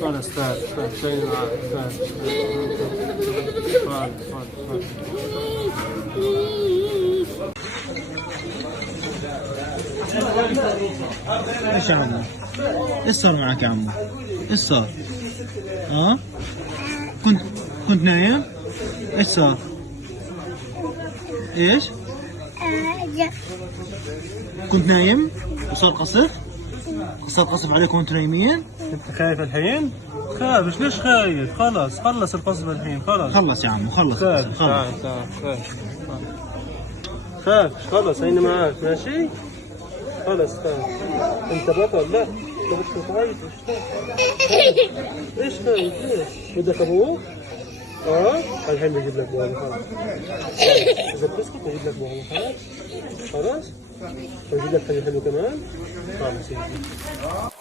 خلاص تعال تعال خليني معاك تعال تعال تعال ايش يا عمو؟ ايش صار معك يا عمو؟ ايش صار؟ ها؟ كنت نايم؟ ايش صار؟ ايش؟ كنت نايم وصار قصف؟ صار قصف عليكم وانتم نايمين؟ انت خايف الحين؟ خايف ليش خايف؟ خلص خلص القصف الحين خلص خلص يا عمو خلص خاف خلص. تعال تعال خاف خلص هيني معاك ماشي؟ خلص تعال انت بطل لا انت بدك تعيط ليش خايف ليش؟ بدك ابوك؟ الحين بجيب لك بابا خلاص اذا بتسكت بجيب لك بابا خلاص؟ خلاص؟ بجيب لك حاجة حلوة كمان؟ خلاص يلا